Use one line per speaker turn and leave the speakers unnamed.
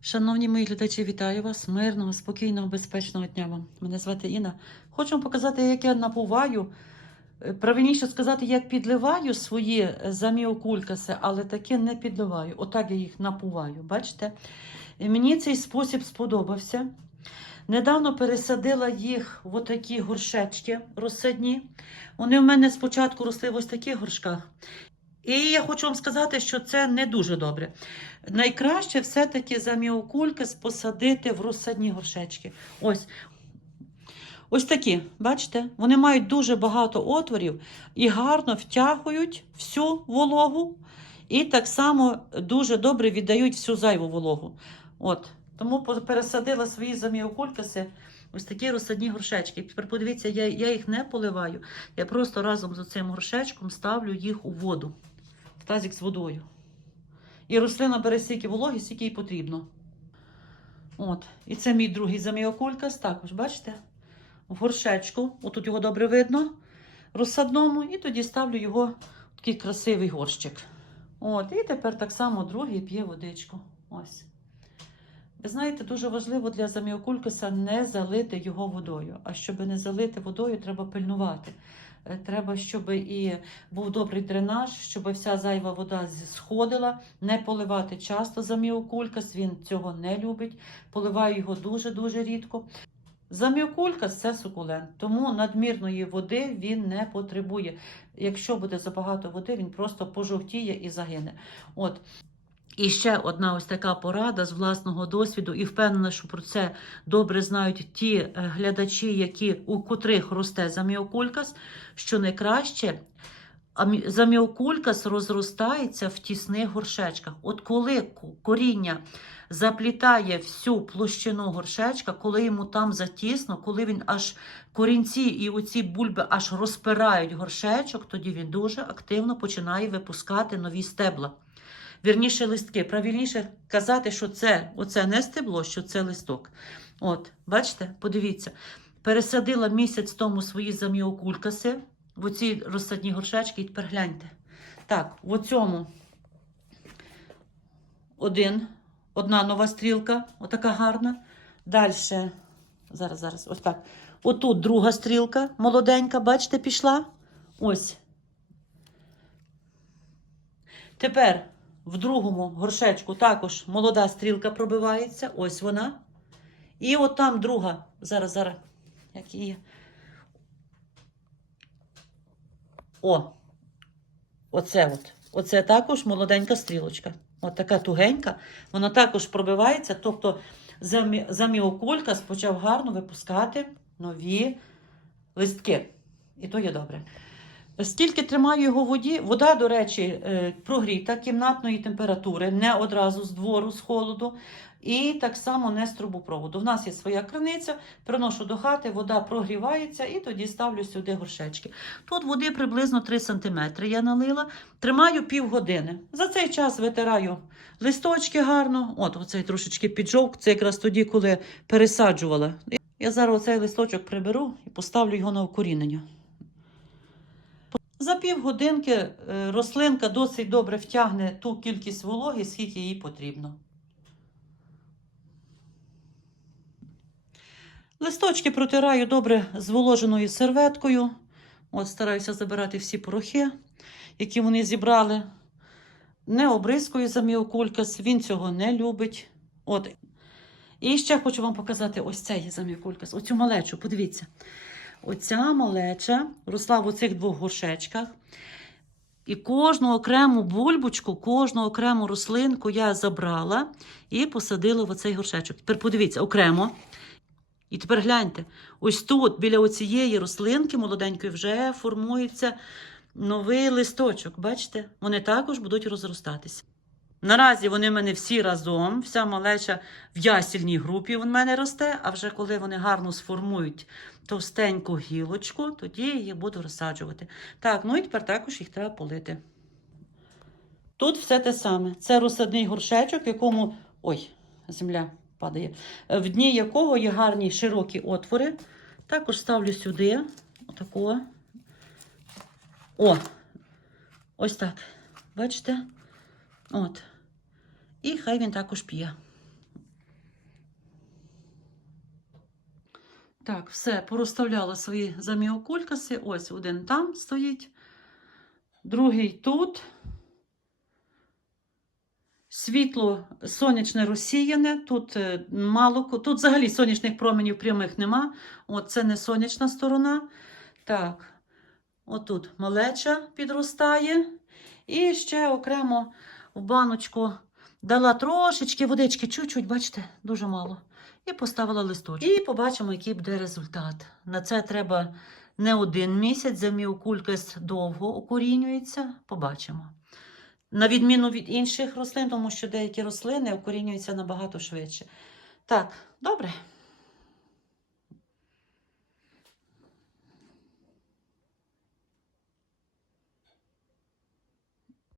Шановні мої глядачі, вітаю вас. Мирного, спокійного, безпечного дня вам. Мене звати Інна. Хочу вам показати, як я напуваю. е, Правильніше сказати, як підливаю свої е, заміокулькаси, але таки не підливаю. Отак я їх напуваю. Бачите? І мені цей спосіб сподобався. Недавно пересадила їх в отакі горшечки розсадні. Вони в мене спочатку росли в ось таких горшках. І я хочу вам сказати, що це не дуже добре. Найкраще все-таки заміокулькас посадити в розсадні горшечки. Ось. Ось такі, бачите, вони мають дуже багато отворів і гарно втягують всю вологу, і так само дуже добре віддають всю зайву вологу. От. Тому пересадила свої заміокулькаси ось такі розсадні горшечки. Тепер подивіться, я, я їх не поливаю. Я просто разом з цим горшечком ставлю їх у воду, тазик з водою. І рослина бере стільки вологи, скільки їй потрібно. От. І це мій другий заміокулькас. Також, бачите? В горшечку, отут його добре видно, розсадному, і тоді ставлю його в такий красивий горщик. От, і тепер так само другий п'є водичку. Ось. Ви знаєте, дуже важливо для заміокулькаса не залити його водою. А щоб не залити водою, треба пильнувати. Е, Треба, щоб і був добрий дренаж, щоб вся зайва вода сходила, не поливати часто заміокулькас, він цього не любить. Поливаю його дуже-дуже рідко. Заміокулькас це сукулент, тому надмірної води він не потребує. Якщо буде забагато води, він просто пожовтіє і загине. От. І ще одна ось така порада з власного досвіду, і впевнена, що про це добре знають ті е, глядачі, які, у котрих росте заміокулькас, що найкраще амі- заміокулькас розростається в тісних горшечках. От коли коріння заплітає всю площину горшечка, коли йому там затісно, коли він аж корінці і оці бульби аж розпирають горшечок, тоді він дуже активно починає випускати нові стебла. Вірніше листки. Правильніше казати, що це оце не стебло, що це листок. От, бачите, подивіться, пересадила місяць тому свої заміокулькаси в оці розсадні горшечки, і тепер гляньте. Так, в цьому один, одна нова стрілка, отака гарна. Далі, зараз, зараз, ось так. Отут друга стрілка, молоденька, бачите, пішла. Ось. Тепер в другому горшечку також молода стрілка пробивається. Ось вона. І от там друга. Зараз, зараз. Як її. О! Оце от. Оце також молоденька стрілочка. От така тугенька. Вона також пробивається. Тобто замі... заміокулька почав гарно випускати нові листки. І то є добре. Скільки тримаю його в воді, вода, до речі, е, прогріта кімнатної температури, не одразу з двору, з холоду, і так само не з трубопроводу. В нас є своя криниця, приношу до хати, вода прогрівається і тоді ставлю сюди горшечки. Тут води приблизно 3 см я налила, тримаю півгодини. За цей час витираю листочки гарно. От оцей трошечки піджовк, це якраз тоді, коли пересаджувала. Я зараз оцей листочок приберу і поставлю його на укорінення. За півгодинки е, рослинка досить добре втягне ту кількість вологи, скільки їй потрібно. Листочки протираю добре зволоженою серветкою. От стараюся забирати всі порохи, які вони зібрали. Не обризкою заміокулькас, він цього не любить. От. І ще хочу вам показати ось цей заміокулькас, оцю малечу, подивіться. Оця малеча росла в оцих двох горшечках. І кожну окрему бульбочку, кожну окрему рослинку я забрала і посадила в оцей горшечок. Тепер подивіться, окремо. І тепер гляньте, ось тут, біля оцієї рослинки молоденької, вже формується новий листочок. Бачите? Вони також будуть розростатися. Наразі вони в мене всі разом, вся малеча в ясільній групі в мене росте, а вже коли вони гарно сформують товстеньку гілочку, тоді я їх буду розсаджувати. Так, ну і тепер також їх треба полити. Тут все те саме. Це розсадний горшечок, в якому. Ой, земля падає. В дні якого є гарні широкі отвори. Також ставлю сюди. Отако. О! Ось так. Бачите? От. І хай він також п'є. Так, все, пороставляла свої заміокулькаси. Ось один там стоїть, другий тут. Світло сонячне розсіяне, тут е, мало, тут взагалі сонячних променів прямих нема. От це не сонячна сторона. Так, отут малеча підростає. І ще окремо в баночку дала трошечки водички, чуть-чуть, бачите, дуже мало. І поставила листочок. І побачимо, який буде результат. На це треба не один місяць, заміокулькас довго укорінюється. Побачимо. На відміну від інших рослин, тому що деякі рослини укорінюються набагато швидше. Так, добре.